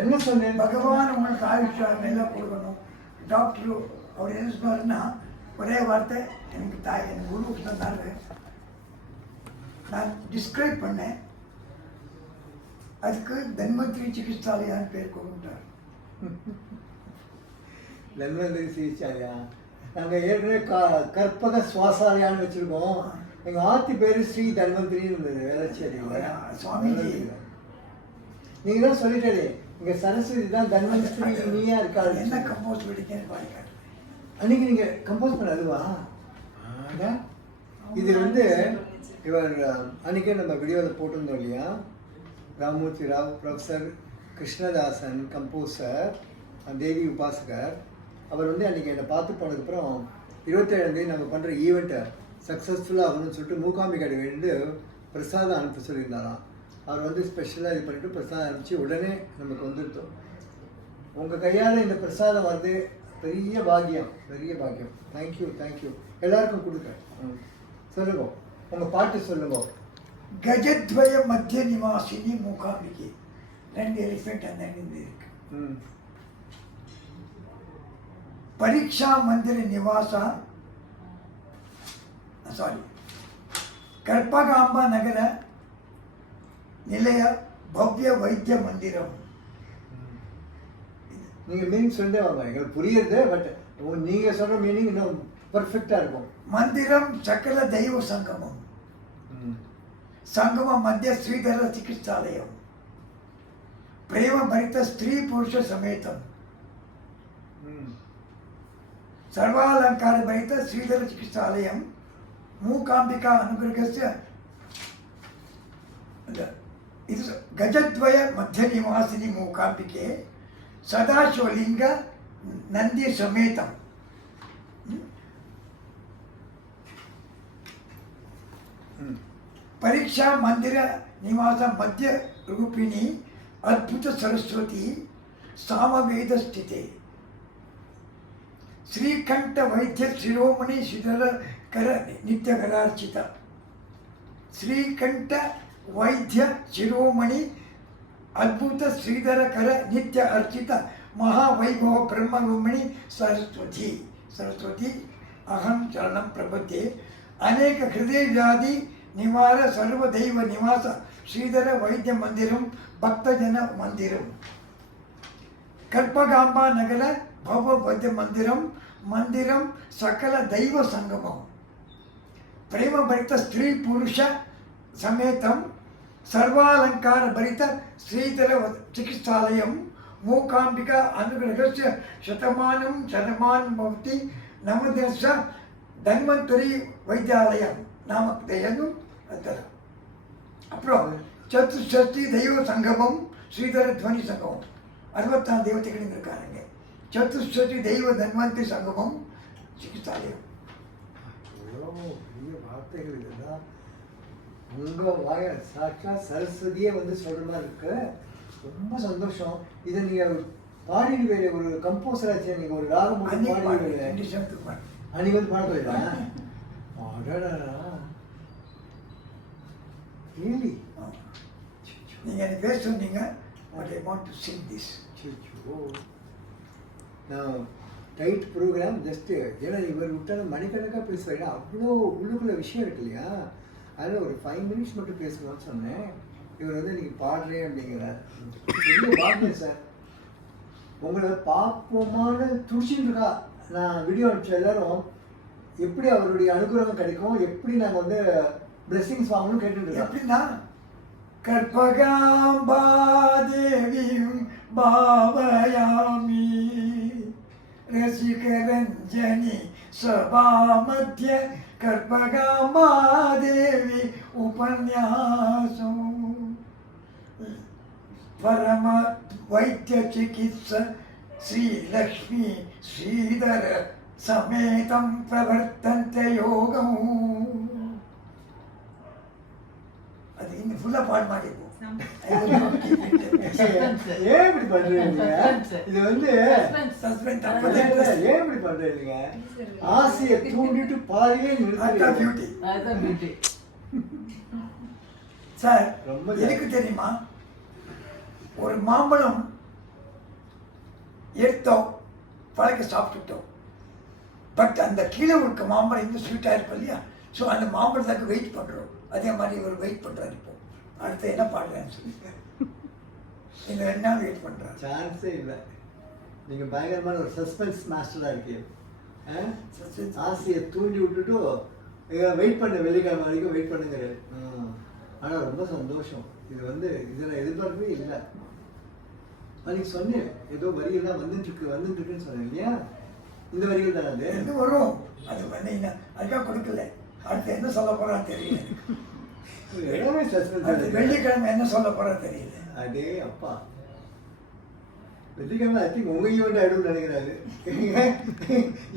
என்ன சொன்னேன்? பகவான் உங்களுக்கு ஆயுஷா நல்லா கொடுக்கணும். டாக்டர் அவர் என்ன சொன்னாருன்னா ஒரே வார்த்தை, எனக்கு எனக்கு குரு சொன்னாரு, நான் டிஸ்கிரைப் பண்ணேன், அதுக்கு தன்வந்திரி சிகிச்சாலயான்னு பேர் கொடுத்தார். தன்வந்திரி சிகிச்சாலயா நாங்கள் ஏற்கனவே கற்பக சுவாசாலயான்னு வச்சுருக்கோம். எங்கள் ஆத்தி பேர் ஸ்ரீ தன்வந்திரின்னு இருந்தது வேளச்சேரி. சுவாமிஜி நீங்கள் தான் சொல்லிட்டாரு, இங்கே சரஸ்வதி தான் தன்வந்திரி நீயா இருக்காது. என்ன கம்போஸ் படிக்கன்னு பாருங்க. அன்னைக்கு நீங்கள் கம்போஸ் பண்ண அதுவா? இது வந்து இவர் அன்றைக்கே நம்ம வீடியோவில் போட்டிருந்தோம் இல்லையா, ராமூர்த்தி ராவ், ப்ரொஃபஸர் கிருஷ்ணதாசன், கம்போசர், தேவி உபாசகர். அவர் வந்து அன்றைக்கி என்னை பார்த்து போனதுக்கப்புறம் 27 நம்ம பண்ணுற ஈவெண்ட்டை சக்ஸஸ்ஃபுல்லாக ஆகணும்னு சொல்லிட்டு மூகாம்பிகாடி வேண்டு பிரசாதம் அனுப்ப சொல்லியிருந்தாராம். அவர் வந்து ஸ்பெஷலாக இது பண்ணிவிட்டு பிரசாதம் அனுப்பிச்சு உடனே நமக்கு வந்துருத்தோம். உங்கள் கையால் இந்த பிரசாதம் வந்து பெரிய பாக்கியம், பெரிய பாக்கியம். Thank you thank you. எல்லாருக்கும் கொடுக்க சொல்லுங்க, உங்கள் பாட்டு சொல்லுங்க. கஜத்வய மத்திய நிவாசினி மூகாம்பிகை, 2 எலிஃபென்ட் அந்த இருக்கு. பரீட்சா மந்திர நிவாசா, சாரி, கற்பகாம்பா நகர நிலைய பவ்ய வைத்திய மந்திரம். நீங்கள் மீனிங் சொல்லிட்டே வாங்க, எங்களுக்கு புரியுது. பட் நீங்கள் சொல்கிற மீனிங் இன்னும் பர்ஃபெக்டாக இருக்கும். மந்திரம் சகல தெய்வ சங்கமம், సంగమ మధ్య శ్రీధర చికిత్సాలయం, ప్రేమ భరిత స్త్రీ పురుష సమేతం, సర్వాలంకార భరిత శ్రీధర చికిత్సాలయం, మూకాంబిక అనుగ్రహస్య ఇది గజద్వయ మధ్య నివాసిని మూకాంబికే సదాశివలింగ నంది సమేతం. परीक्षा मंदिर निवास मध्य रूपिणी अद्भुत सरस्वती सामवेद स्थिते श्रीकंठ वैद्य शिरोमणि श्रीधर कर नित्य करार्चित, श्रीकंठ वैद्य शिरोमणि अद्भुत श्रीधर कर नित्य अर्चित महावैभव ब्रह्मरूपिणी सरस्वती. सरस्वती अहम चरणं प्रपद्ये. अनेक हृदय व्याधि निवार सर्वदैव निवास श्रीधर वैद्य मंदिरम भक्तजन मंदिरम, कल्पगांबा नगर भव वैद्य मंदिरम, मंदिरम सकल दैव संगमम, प्रेम भरित स्त्री पुरुष समेतम, सर्वालंकार भरित श्रीधर चिकित्सालयम, मूकांबिका अनुग्रहस्य शतमानं शतमान भवति नवदश धन्वंतरी वैद्यालयम நாமதேயன்னு அதுதான். அப்புறம் சதுஷ்டி தெய்வ சங்கமம், ஸ்ரீதர துவனி சங்கமம், 64 தேவதைகள் இருக்காங்க. சதுஷ்டி தெய்வ தன்வந்தி சங்கமம் சிகிச்சாலயம். பெரிய வார்த்தைகள் இதுதான். உங்கள் வாய சாட்சா சரஸ்வதியே வந்து சொல்கிற மாதிரி இருக்கு. ரொம்ப சந்தோஷம். இதை நீங்கள் பாடிடுவே, ஒரு கம்போசர் ஆச்சு, நீங்கள் ஒரு ராகம் பாடிடுவே. அன்னைக்கு வந்து பாட போயிடலாம். Really? நீங்கள் எனக்கு பேச சொன்னீங்க, but I want to sing this. நான் டைட் ப்ரோக்ராம் ஜஸ்ட்டு, ஏன்னா இவர் விட்டாலும் மணிக்கணக்காக பேசுவாங்க, அவ்வளோ உள்ளுக்குள்ள விஷயம் இருக்கு இல்லையா. அதில் ஒரு 5 minutes மட்டும் பேசணும்னு சொன்னேன். இவர் வந்து நீங்கள் பாடுறேன் அப்படிங்கிறார். பெரிய பாடுறேன் சார், உங்களை பார்ப்போமான்னு துடிச்சுட்டு இருக்கா. நான் வீடியோ அனுப்பிச்ச எல்லாரும் எப்படி அவருடைய அனுகிரகம் கிடைக்கும், எப்படி நாங்கள் வந்து பிளெஸிங்ஸ் வாங்கணும்னு கேட்டுட்டு எப்படின்னா, கற்பகாம்பா தேவியும் பாவயாமி ரசிகரஞ்சனி சபா மத்திய கற்பகாம்பா தேவி உபன்யாசம் பரம வைத்திய சிகித்ச ஸ்ரீ லக்ஷ்மி ஸ்ரீதர சமேதம் பிரவர்த்தந்த யோகம். அது இன்னும் ஃபுல்லாக பாட மாட்டேங்குது. ஏன் இப்படி பண்றீங்க? இது வந்து சஸ்பென்ஸ். ஏன் இப்படி பண்றீங்க? ஆசையை தூண்டிட்டு பாதியே பியூட்டி சார். எனக்கு தெரியுமா, ஒரு மாம்பழம் எடுத்தோம், பழக்க சாப்பிட்டுட்டோம். பட் அந்த கீழே இருக்க மாம்பழம் இன்னும் ஸ்வீட்டாக இருக்கும் இல்லையா? ஸோ அந்த மாம்பழத்துக்கு வெயிட் பண்ணுறோம். அதே மாதிரி இவர் வெயிட் பண்ணுறாரு. இப்போ அடுத்து என்ன பாடுறேன்னு சொல்லி இந்த 2 நாள் வெயிட் பண்ணுறாரு. சான்ஸே இல்லை. நீங்கள் பயங்கரமான ஒரு சஸ்பென்ஸ் மாஸ்டராக இருக்கீங்க. ஆசையை தூண்டி விட்டுட்டு வெயிட் பண்ண வெள்ளிக்கிழமை வரைக்கும் வெயிட் பண்ணுங்கிறாரு. ஆனால் ரொம்ப சந்தோஷம். இது வந்து இதில் எதிர்பார்க்கவே இல்லை. அன்றைக்கி சொன்னேன் ஏதோ வரிகள்லாம் வந்துட்டுருக்குன்னு சொன்னேன் இல்லையா? இந்த வரிகள் தானே அது எது வரும். அது வந்து அதுக்காக கொடுக்கல. அடுத்து என்ன சொல்ல போகிறான்னு தெரியல. எல்லாமே சஸ்பென்ஸ். வெள்ளிக்கிழமை என்ன சொல்ல போகிறான்னு தெரியல. அடே அப்பா, வெள்ளிக்கிழமை ஐ திங்க் உங்கள் ஈவெண்ட் ஆகிடும்னு நினைக்கிறாரு.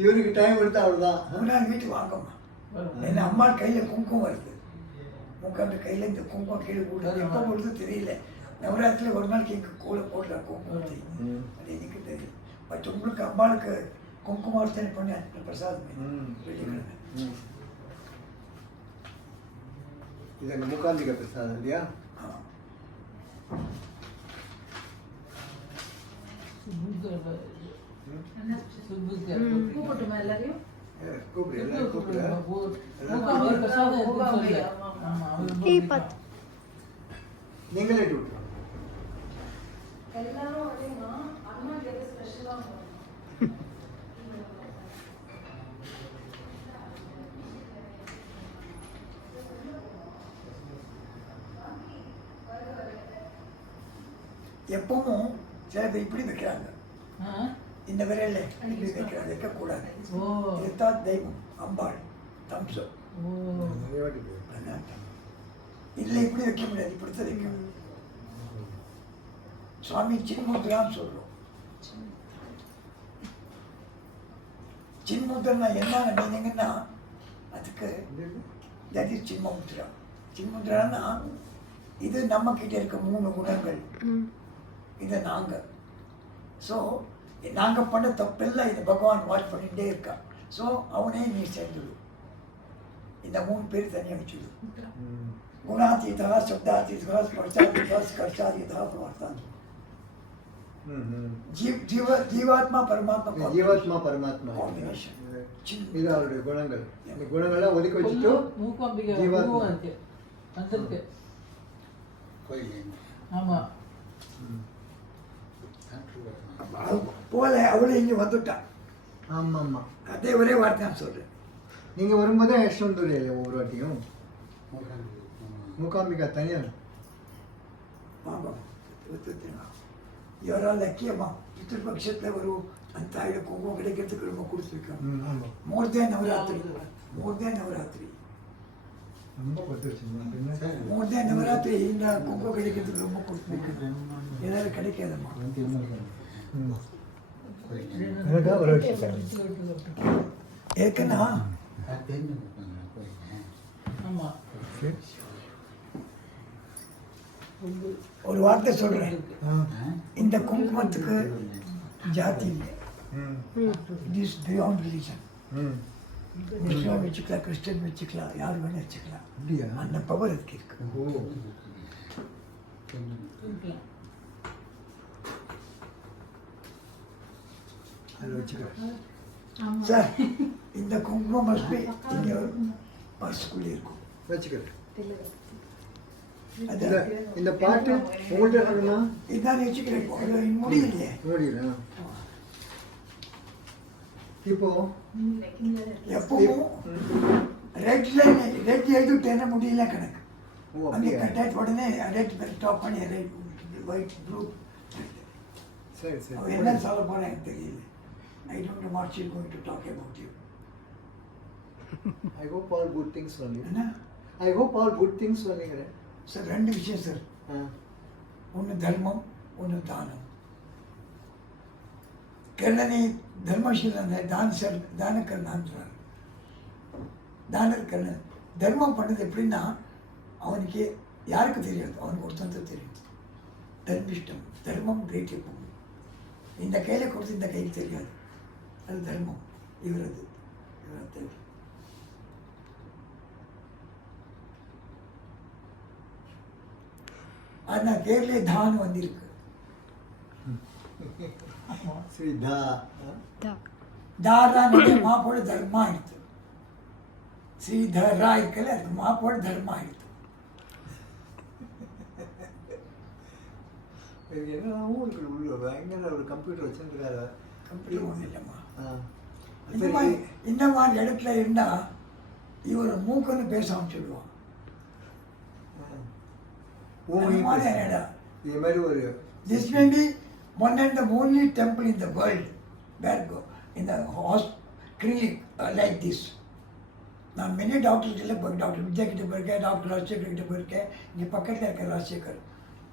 இவருக்கு டைம் எடுத்தா அவ்வளோதான். நான் வீட்டுக்கு வாங்கம்மா. என்ன அம்மா கையில் குங்குமம் வருது. மூக்காண்டு கையில் இந்த குங்குமம் கீழே போடுறது எப்போ போடுறது தெரியல. நவராத்திரியில் ஒரு நாளைக்கு எங்கள் கூலை போடுற குங்குமத்தை அது எனக்கு தெரியும். பட் உங்களுக்கு அம்மாளுக்கு குங்குமார்த்தனை பண்ணி பிரசாதம் வெள்ளிக்கிழமை. இது எங்கள் மூக்காம்பிகை பிரசாதம் இல்லையா? கூப்பிட்டுமா எல்லாரையும்? நீங்களே எல்லாரும் அண்ணா ஸ்பெஷலா எப்பவும் சில பேர் இப்படி வைக்கிறாங்க. இந்த விரையில் இப்படி வைக்கிறாங்க. வைக்கக்கூடாது. இதுதான் தெய்வம் அம்பாள் தம்சம். இல்லை இப்படி வைக்க முடியாது. இப்படித்தான் வைக்கணும். சுவாமி சின்முத்ரான்னு சொல்றோம். சின்முத்ரா என்ன மீனிங்கன்னா அதுக்கு தட் இஸ் சின்முத்ரா. சின்முத்ரான்னா இது நம்ம கிட்ட இருக்க 3 குணங்கள். இதை நாங்கள் ஸோ நாங்கள் பண்ண தப்பெல்லாம் இதை பகவான் வாட்ச் பண்ணிகிட்டே இருக்கா. ஸோ அவனே நீ சேர்ந்துடு. இந்த 3 பேர் தனியாக வச்சுடு. குணாதீதா சப்தாதீதா ஸ்பர்ஷாதீதா ஸ்கர்ஷாதீதா பிரவர்த்தாதி. ஜீவாத்மா பரமாத்மா ஜீவாத்மா பரமாத்மா காம்பினேஷன். இது அவருடைய குணங்கள். இந்த குணங்கள்லாம் ஒதுக்கி வச்சுட்டு ஜீவாத்மா வந்திருக்கு. ஆமாம் போல அவளும் இங்கே வந்துட்டான். ஆமாம் ஆமாம். அதே ஒரே வார்த்தை நான் சொல்கிறேன். நீங்கள் வரும்போதே யஷ்வந்தூர் இல்லையா ஒவ்வொரு வாட்டியும்? மூகாம்பிகா தனியாக வாங்க யாரால் லக்கியமா பித்ருபக்ஷத்தில் வரும் அந்த தாயோட குங்குமம் கிடைக்கிறதுக்கு ரொம்ப கொடுத்துருக்காங்க. மோர் தேன் நவராத்திரி. மோர் தேன் நவராத்திரி. ரொம்ப கொடுத்துருச்சுங்க. மோர் தேன் நவராத்திரி இந்த குங்குமம் கிடைக்கிறதுக்கு ரொம்ப கொடுத்துருக்காங்க. ஏதாவது கிடைக்காதம்மா. ஏற்கனா ஆமாம் ஒரு வார்த்தை சொல்றேன். இந்த குங்குமத்துக்கு ஜாதி இல்லை. It is beyond religion. Muslim வச்சுக்கலாம், கிறிஸ்டின் வச்சுக்கலாம், யார் வேணும் வச்சுக்கலாம். அந்த பவர் அதுக்கு இருக்கு. அதை வச்சுக்கிறேன் சார். இந்த குங்குமம் மஸ்பி இங்கே பர்ஸ்குள்ளே இருக்கும். வச்சுக்கிறேன். இந்த பாட்டு உங்கள்கிட்ட சொல்லணுமா? இதான் வச்சுக்கிறேன். முடியலையே. முடியல. இப்போ எப்பவும் ரெட் எழுதிட்டேன்னா முடியல கணக்கு. அங்கே கட்டாட் உடனே ரெட் ஸ்டாப் பண்ணி ரெட் ஒயிட் ப்ளூ. சரி சரி. என்ன சொல்ல போகிறேன் எனக்கு தெரியல. I don't know what she's going to talk about you. I hope all good things only. என்ன? I hope all good things only. Sir 2 விஷயம் சார். ஒன்று தர்மம், ஒன்று தானம். கர்ணனை தர்மசீலன் தான கர்ணான்னு சொல்றாரு. தானர் கர்ணன். தர்மம் பண்ணது எப்படின்னா அவனுக்கு யாருக்கு தெரியாது, அவனுக்கு ஒருத்தன் தெரியும். தர்மிஷ்டம். தர்மம் கிரேட் எப்பவும். இந்த கையில் கொடுத்து இந்த கைக்கு தெரியாது. அது தர்மம். இவரது இவர் அந்த பேர்லேயே தான் வந்திருக்கு. ஆமா. ஸ்ரீதா தாரான்னு மா போட தர்மா ஆயிடுத்து. ஸ்ரீதரா இருக்கல அதுக்கு மா போட தர்மா ஆயிடுத்து. இதுக்கு என்னென்னமோ இருக்குது உள்ள பயங்கர ஒரு கம்ப்யூட்டர் வச்சுருக்காரு. கம்ப்யூட்டர் ஒன்றும் இல்லைம்மா. ஆ இந்த மாதிரி இடத்துல இருந்தா இவர் மூக்குன்னு பேச ஆரம்பிச்சுடுவான். அனுமான இடம். இது மாதிரி ஒரு This may be one and the only temple in the world where go in the clinic like this. நான் மெனி டாக்டர்ஸ் இல்லை டாக்டர் வித்யா கிட்ட போயிருக்கேன், டாக்டர் ராஜசேகர் கிட்ட போயிருக்கேன், இங்கே பக்கத்தில் இருக்க ராஜசேகர்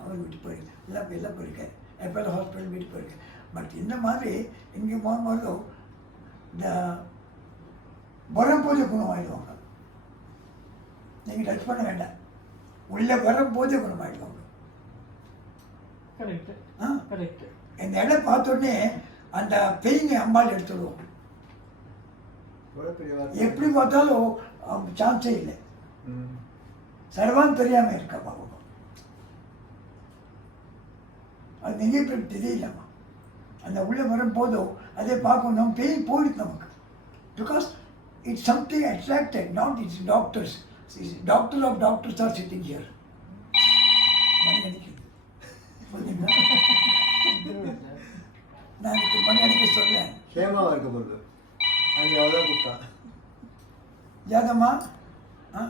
அவர் வீட்டுக்கு போயிருக்கேன், எல்லாம் போயிருக்கேன், எப்போ ஹாஸ்பிட்டல் வீட்டுக்கு போயிருக்கேன். பட் இந்த மாதிரி இங்கே போகும்போது இந்த வரும்போது குணமாயிடுவாங்க. நீங்கள் டச் பண்ண வேண்டாம், உள்ளே வரும்போதே குணமாயிடுவாங்க. கரெக்ட் ஆ கரெக்ட். இந்த இடம் பார்த்தோடனே அந்த பெயினை அம்பாள் எடுத்துடுவோம். எவ்வளோ பெரிய வார்த்தை. எப்படி பார்த்தாலும் சான்ஸே இல்லை. சர்வான் தெரியாமல் இருக்கா பாபா. அது நிறைய பேர் தெரியலம்மா. அந்த உள்ளே வரும்போதும் அதே பார்க்கணும், நம்ம பெயின் போயிடுது நமக்கு. Because it's something attracted, not it's doctors. Doctor of doctors are sitting here. மணி அடிக்குது பார்த்தீங்களா? நான் இதுக்கு மணி அடிக்க சொல்லேன். கேமாவாக இருக்க போகுது. அங்கே அவ்வளோதான் கூப்பிட்டா. ஜாதம்மா ஆ